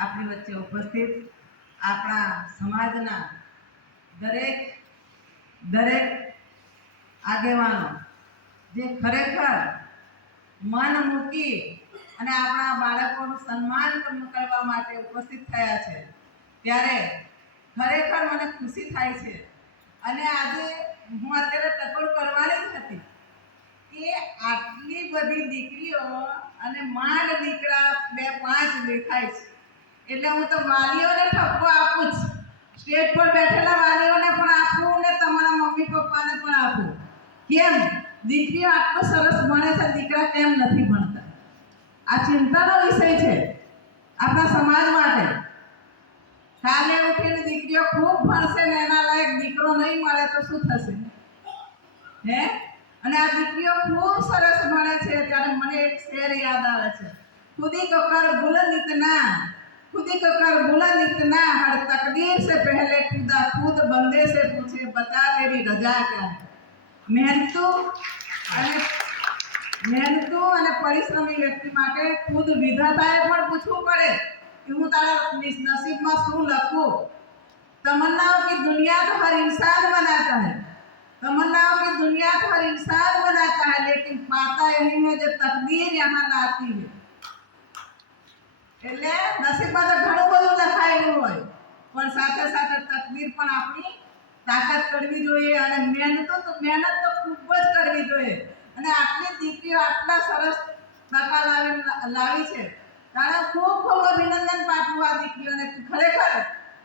આપણી વચ્ચે ઉપસ્થિત આપણા સમાજના દરેક દરેક આગેવાનો જે ખરેખર મન મૂકી અને આપણા બાળકોનું સન્માન કરવા માટે ઉપસ્થિત થયા છે, ત્યારે ખરેખર મને ખુશી થાય છે. અને આજે હું અત્યારે ટકોર કરવાની જ હતી કે આટલી બધી દીકરીઓ અને માંડ દીકરા 2-5 દેખાય છે, એટલે હું તો વાલીઓને ઠપકો આપું જ, સ્ટેજ પર બેઠેલા વાલીઓને પણ આપું ને તમારા મમ્મી પપ્પાને પણ આપું. કેમ દીકરીઓ આટલું સરસ ભણે છે, દીકરા કેમ નથી ભણતા? આ ચિંતાનો વિષય છે આપણા સમાજ માટે. કાલે ઉઠીને દીકરીઓ ખૂબ ભણશે ને એના લાયક દીકરો નહીં મળે તો શું થશે? હે? અને આ દીકરીઓ ખૂબ સરસ ભણે છે ત્યારે મને એક શેર યાદ આવે છે, खुदी को कर बुलंद इतना, खुदी को कर बुलंद इतना, हर तकदीर से पहले खुदा खुद बंदे से पूछे बता तेरी रजा क्या है. મહેનતુ અને પરિશ્રમી વ્યક્તિ માટે ખુદ વિધાતાએ પણ પૂછવું પડે કે હું તારા નસીબમાં શું લખું. तमन्नाओं की दुनिया तो हर इंसान बनाता है, तमन्नाओं की दुनिया तो हर इंसान बनाता है, लेकिन पाता यही है जो तकदीर यहाँ लाती है. એટલે નસીબમાં તો ઘણું બધું લખાયેલું હોય, પણ સાથે સાથે તકદીર પણ આપણી તાકાત કરવી જોઈએ અને મહેનત તો ખૂબ જ કરવી જોઈએ. અને આટલી દીકરીઓ આટલા સરસ ટકા લાવી છે ત્યારે ખૂબ ખૂબ અભિનંદન પાઠવું આ દીકરીઓને. ખરેખર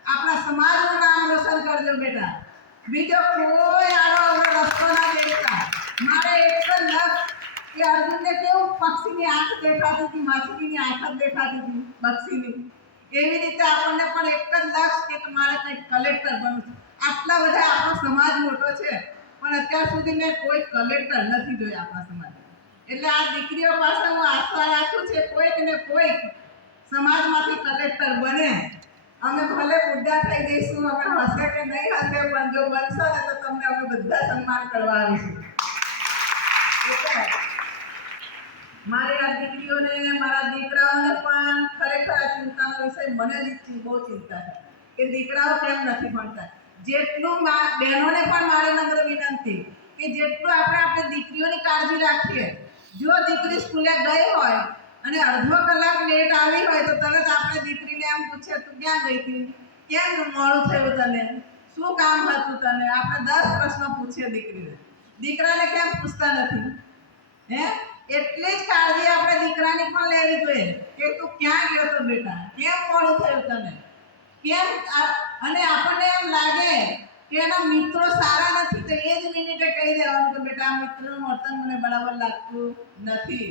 આપણા સમાજનું નામ રોશન કરજો બેટા. બીજો કોઈ આડો અવળો રસ્તો ના દેતા. મારે એક જ લક્ષ કે અર્જુનને કેવું પક્ષીની આંખ દેખાતી હતી, માછલીની આંખ જ દેખાતી હતી પક્ષીની, એવી રીતે આપણને પણ એક જ લક્ષ કે મારે કંઈક કલેક્ટર બનવું છે. આટલા બધા આપણો સમાજ મોટો છે પણ અત્યાર સુધી મેં કોઈ કલેક્ટર નથી જોયા આપણા સમાજમાં. એટલે આ દીકરીઓ પાસે હું આશા રાખું છે કોઈક ને કોઈક સમાજમાંથી કલેક્ટર બને. અમે ભલે બુઢા થઈ જઈશું, અમે હશે કે નહીં હશે, પણ જો બનશો ને તો તમને અમે બધા સન્માન કરવા આવીશું. મારી આ દીકરીઓને મારા દીકરાઓને પણ ખરેખર આ ચિંતાનો વિષય મને જ બહુ ચિંતા છે કે દીકરાઓ કેમ નથી ભણતા. જેટલું બહેનોને પણ મારી નમ્ર વિનંતી કે જેટલું આપણે દીકરીઓની કાળજી રાખીએ, જો દીકરી સ્કૂલે ગઈ હોય અને અડધો કલાક લેટ આવી હોય તો તરત આપણે દીકરીને એમ પૂછીએ તું ક્યાં ગઈ હતી, કેમ મોડું થયું તને, શું કામ હતું તને, આપણે 10 પ્રશ્નો પૂછીએ દીકરીને. દીકરાને કેમ પૂછતા નથી? હે? એટલી જ કાળજી આપણે દીકરાની પણ લેવી જોઈએ કે તું ક્યાં ગયો તો બેટા, કેમ મોડું થયું તને, કેમ. અને આપણને એમ લાગે કે એના મિત્રો સારા નથી તો એ જ મિનિટે કહી દેવાનું કે બેટા આ મિત્રનું વર્તન મને બરાબર લાગતું નથી,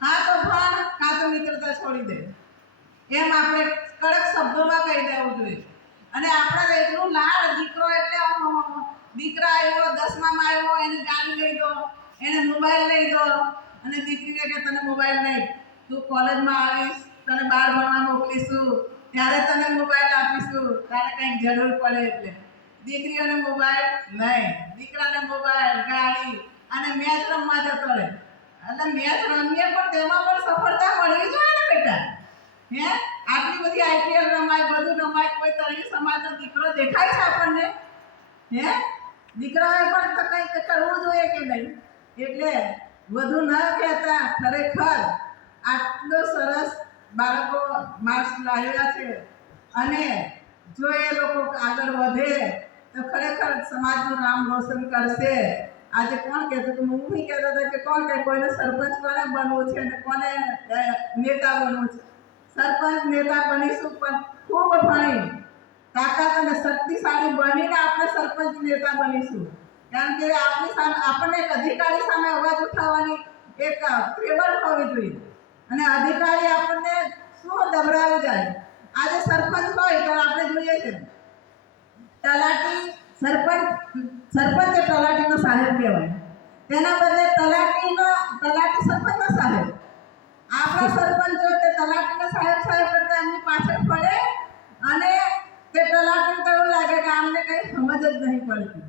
હા તો ભણ, હા તો મિત્રતા છોડી દે. એમ આપણે કડક શબ્દોમાં કહી દેવું જોઈએ. અને આપણે એટલું લાડ, દીકરો એટલે દીકરા આવ્યો 10મામાં આવ્યો એને ગાડી લઈ દો, એને મોબાઈલ લઈ દો, અને દીકરીને કે તને મોબાઈલ નહીં, તું કોલેજમાં આવીશ, તને બહાર ભણવા મોકલીશું, ત્યારે તને મોબાઈલ આપીશું, તારે કંઈક જરૂર પડે એટલે. દીકરીઓને મોબાઈલ નહીં, દીકરાને મોબાઈલ, ગાડી અને મેચ રમવા જતો રહે. એટલે મેચ રમીએ પણ તેમાં પણ સફળતા મળવી જોઈએ ને બેટા. હે? આટલી બધી IPL રમાય, બધું રમાય, કોઈ તરી સમાજનો દીકરો દેખાય છે આપણને? હે? દીકરાએ પણ તો કંઈક કરવું જોઈએ કે નહીં? એટલે વધુ ન કહેતા ખરેખર આટલો સરસ બાળકો માર્ક્સ લાવ્યા છે અને જો એ લોકો આગળ વધે તો ખરેખર સમાજનું નામ રોશન કરશે. આજે કોણ કહેતું હતું, હું બી કહેતા હતા કે કોણ કહે કોઈને સરપંચ કોને બનવું છે અને કોને નેતા બનવું છે. સરપંચ નેતા બનીશું પણ ખૂબ ભણી તાકાત અને શક્તિશાળી બનીને આપણે સરપંચ નેતા બનીશું. કારણ કે આપણી સામે આપણને એક અધિકારી સામે અવાજ ઉઠાવવાની એક પ્રેવડ હોવી જોઈએ. અને અધિકારી આપણને શું દબરાવી જાય. આજે સરપંચ હોય તો આપણે જોઈએ છે તલાટી, સરપંચ એ તલાટીનો સાહેબ કહેવાય, તેના બદલે તલાટી સરપંચનો સાહેબ. આપણા સરપંચો તે તલાટીના સાહેબ કરતા એમની પાછળ પડે અને તે તલાટીને તો એવું લાગે કે આમને કંઈ સમજ જ નહીં પડતી.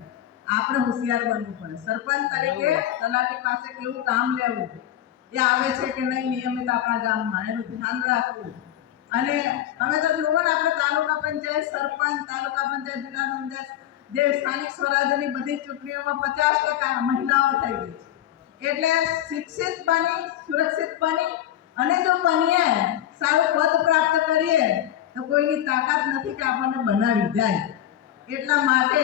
આપણે હોશિયાર બનવું પડે. સરપંચ તરીકે તલાટી પાસે કેવું કામ લેવું, એ આવે છે કે નહીં નિયમિત આપણા ગામમાં, એનું ધ્યાન રાખવું. અને અમે તો જુઓ ને આપણે તાલુકા પંચાયત સરપંચ, તાલુકા પંચાયત, જિલ્લા પંચાયત, જે સ્થાનિક સ્વરાજ્યની બધી ચૂંટણીઓમાં 50% મહિલાઓ થઈ ગઈ છે. એટલે શિક્ષિત બની, સુરક્ષિત બની અને જો બનીએ, સારું પદ પ્રાપ્ત કરીએ તો કોઈની તાકાત નથી કે આપણને બનાવી જાય. એટલા માટે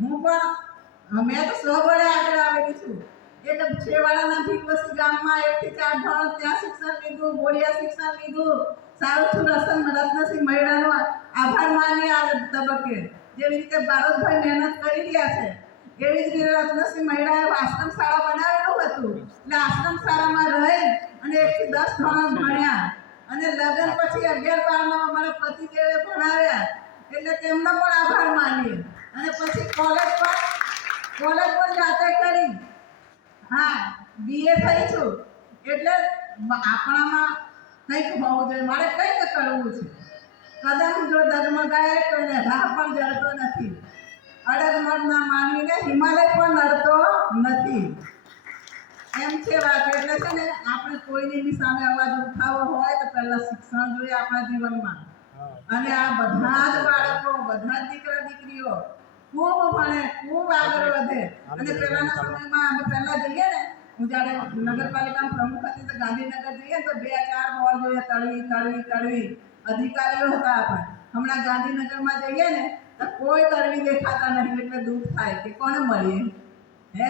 હું પણ મેં તો સ્વબળે આગળ આવેલી છું. એટલે છેવાડાના ભીલવસ્તી ગામમાં 1 થી 4 ધોરણ ત્યાં શિક્ષણ લીધું, બોડિયા શિક્ષણ લીધું. સારું છું રત્નસિંહ મહિડાનો આભાર માની આ તબક્કે. જેવી રીતે બારોટભાઈ મહેનત કરી રહ્યા છે એવી જ રીતે રત્નસિંહ મહિડાએ આશ્રમ શાળા બનાવેલું હતું. એટલે આશ્રમ શાળામાં રહી અને 1 થી 10 ધોરણ ભણ્યા અને લગ્ન પછી 11-12માં અમારા પતિદેવે ભણાવ્યા. એટલે તેમનો પણ આભાર માનીએ. અને પછી કોલેજ પણ જાતે કરી. હા, BA થઈ છું. એટલે આપણામાં કંઈક હોવું જોઈએ. મારે કંઈક કરવું છે. કદમ જો ડગમગાય તો એને રાહ પણ જડતો નથી. અડગમગના માનવીને હિમાલય પણ નડતો નથી. એમ છે વાત. એટલે છે ને આપણે કોઈની બી સામે અવાજ ઉઠાવવો હોય તો પહેલા શિક્ષણ જોઈએ આપણા જીવનમાં. અને આ બધા જ બાળકો, બધા જ દીકરા દીકરીઓ ખૂબ ભણે, ખૂબ આગળ વધે. અને પહેલાના સમયમાં અમે પહેલા જઈએ ને, હું જ્યારે નગરપાલિકામાં પ્રમુખ હતી તો ગાંધીનગર જઈએ તો 2-4 બોર્ડ જોઈએ, તળવી અધિકારીઓ હતા આપણે. હમણાં ગાંધીનગરમાં જઈએ ને તો કોઈ તળવી દેખાતા નથી. એટલે દુઃખ થાય કે કોને મળીએ. હે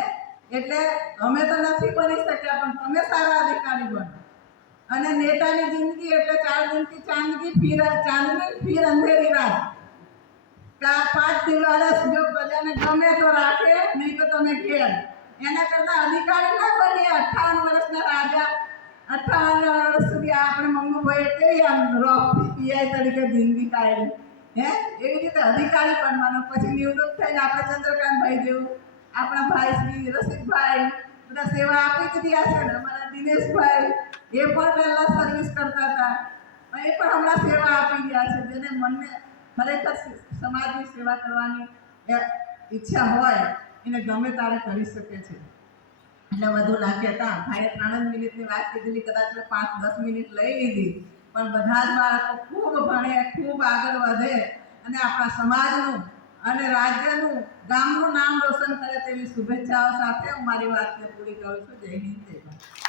એટલે અમે તો નથી બની શક્યા, પણ તમે સારા અધિકારી બનો. અને નેતાની જિંદગી એટલે 4 दिन की चांदनी फिर अंधेरी रात. 5 દિવસ જો પ્રજાને ગમે તો રાખે, નહીં તો તમે ઘેર. એના કરતા અધિકારી ના બનીએ. 58 વર્ષના રાજા, 58 વર્ષ સુધી આપણે મમ્મીભાઈ કેવી આમ રોકથી પીઆઈ તરીકે જિંદગી કાઢી. એવી રીતે અધિકારી બનવાનો. પછી નિવૃત્ત થઈને આપણે ચંદ્રકાંતભાઈ જેવું, આપણા ભાઈ શ્રી રસિકભાઈ બધા સેવા આપી જ રહ્યા છે ને. અમારા દિનેશભાઈ એ પણ પહેલા સર્વિસ કરતા હતા, એ પણ હમણાં સેવા આપી રહ્યા છે. જેને મનને ખરેખર સમાજની સેવા કરવાની ઈચ્છા હોય એને ગમે ત્યારે કરી શકે છે. એટલે વધુ ના કહેતા, ભાઈએ 3 જ મિનિટની વાત કીધેલી, કદાચ 5-10 મિનિટ લઈ લીધી. પણ બધા જ બાળકો ખૂબ ભણે, ખૂબ આગળ વધે અને આપણા સમાજનું અને રાજ્યનું, ગામનું નામ રોશન કરે તેવી શુભેચ્છાઓ સાથે હું મારી વાતને પૂરી કરું છું. જય હિન્દ, જય ભારત.